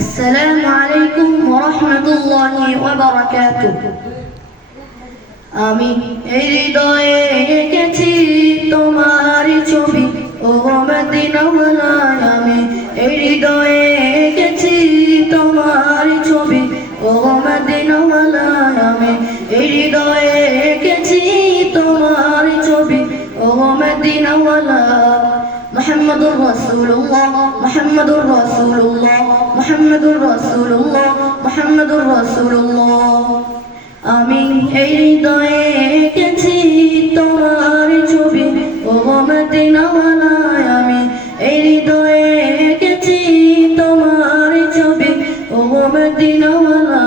আসসালামু আলাইকুম ওয়া রাহমাতুল্লাহি ওয়া বারাকাতুহু। আমি এই হৃদয়ে এঁকেছি তোমার ছবি, ও মদিনাওয়ালা। আমি এই হৃদয়ে এঁকেছি তোমার ছবি, ও মদিনাওয়ালা। আমি এই হৃদয়ে এঁকেছি তোমার ছবি, ও মদিনাওয়ালা। মুহাম্মাদুর রাসূলুল্লাহ, মুহাম্মাদুর রাসূলুল্লাহ, মুহাম্মাদুর রাসূলুল্লাহ, মুহাম্মাদুর রাসূলুল্লাহ। আমি এই হৃদয়ে এঁকেছি তোমার ছবি, ও মদিনাওয়ালা। আমি এই হৃদয়ে এঁকেছি তোমার ছবি, ও মদিনাওয়ালা।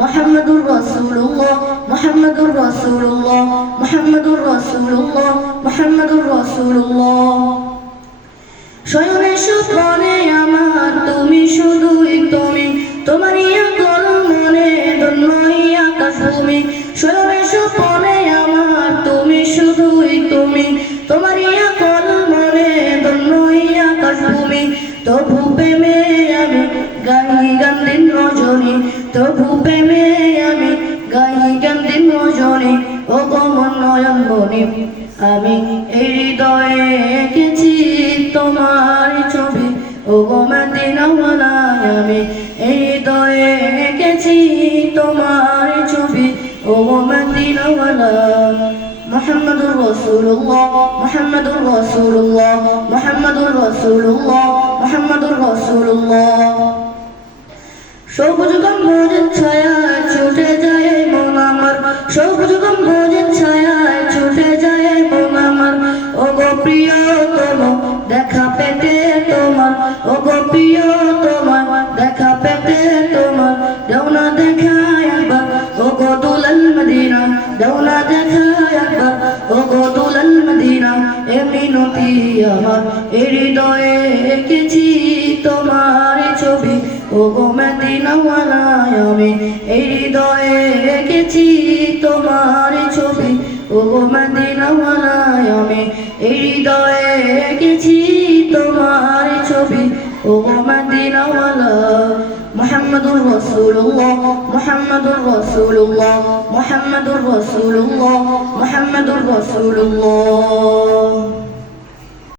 মুহাম্মাদুর রাসূলুল্লাহ, মুহাম্মাদুর রাসূলুল্লাহ, মুহাম্মাদুর রাসূলুল্লাহ, মুহাম্মাদুর রাসূলুল্লাহ। শয়নে স্বপ্নে আমার তুমি, শুধুই তুমি, তোমারই আকল মনে ধন্যই আকাশ ভূমি। শয়নে স্বপ্নে আমার তুমি, শুধুই তুমি, তোমারই আকল মনে ধন্যই আকাশ ভূমি। তবু প্রেমে আমি গাই গান দিন রজনী, তবু প্রেমে আমি গাই গান দিন রজনী। ও গমন নয়ন বনি, আমি এই হৃদয়ে এঁকেছি তোমার ছবি, ও মদিনাওয়ালা। আমি এই হৃদয়ে এঁকেছি তোমার ছবি, ও মদিনাওয়ালা। মুহাম্মাদুর রাসূলুল্লাহ, মুহাম্মাদুর রাসূলুল্লাহ, মুহাম্মাদুর রাসূলুল্লাহ, মুহাম্মাদুর রাসূলুল্লাহ। সবুজ গম্বুজের ছায়ায় ছুটে যায় মন আমার, সবুজ গম্বুজের ছায়ায় ছুটে যায় মন আমার। ও গো প্রিয়তম দেখা পেতে তোমার, ও গো প্রিয়তম দেখা পেতে তোমার। দাও না দেখা একবার, ও গো দুলাল মদিনা, দাও না দেখা একবার, ও গো দুলাল মদিনা। এ মিনতি আমার, এই হৃদয়ে এঁকেছি তোমার ছবি, ও গো মদিনাওয়ালা। আমি এই হৃদয়ে এঁকেছি তোমার ছবি, ও গো মদিনাওয়ালা। আমি এই হৃদয়ে এঁকেছি তোমার ছবি, ও গো মদিনাওয়ালা। মুহাম্মাদুর রাসূলুল্লাহ, মুহাম্মাদুর রাসূলুল্লাহ, মুহাম্মাদুর রাসূলুল্লাহ, মুহাম্মাদুর রাসূলুল্লাহ।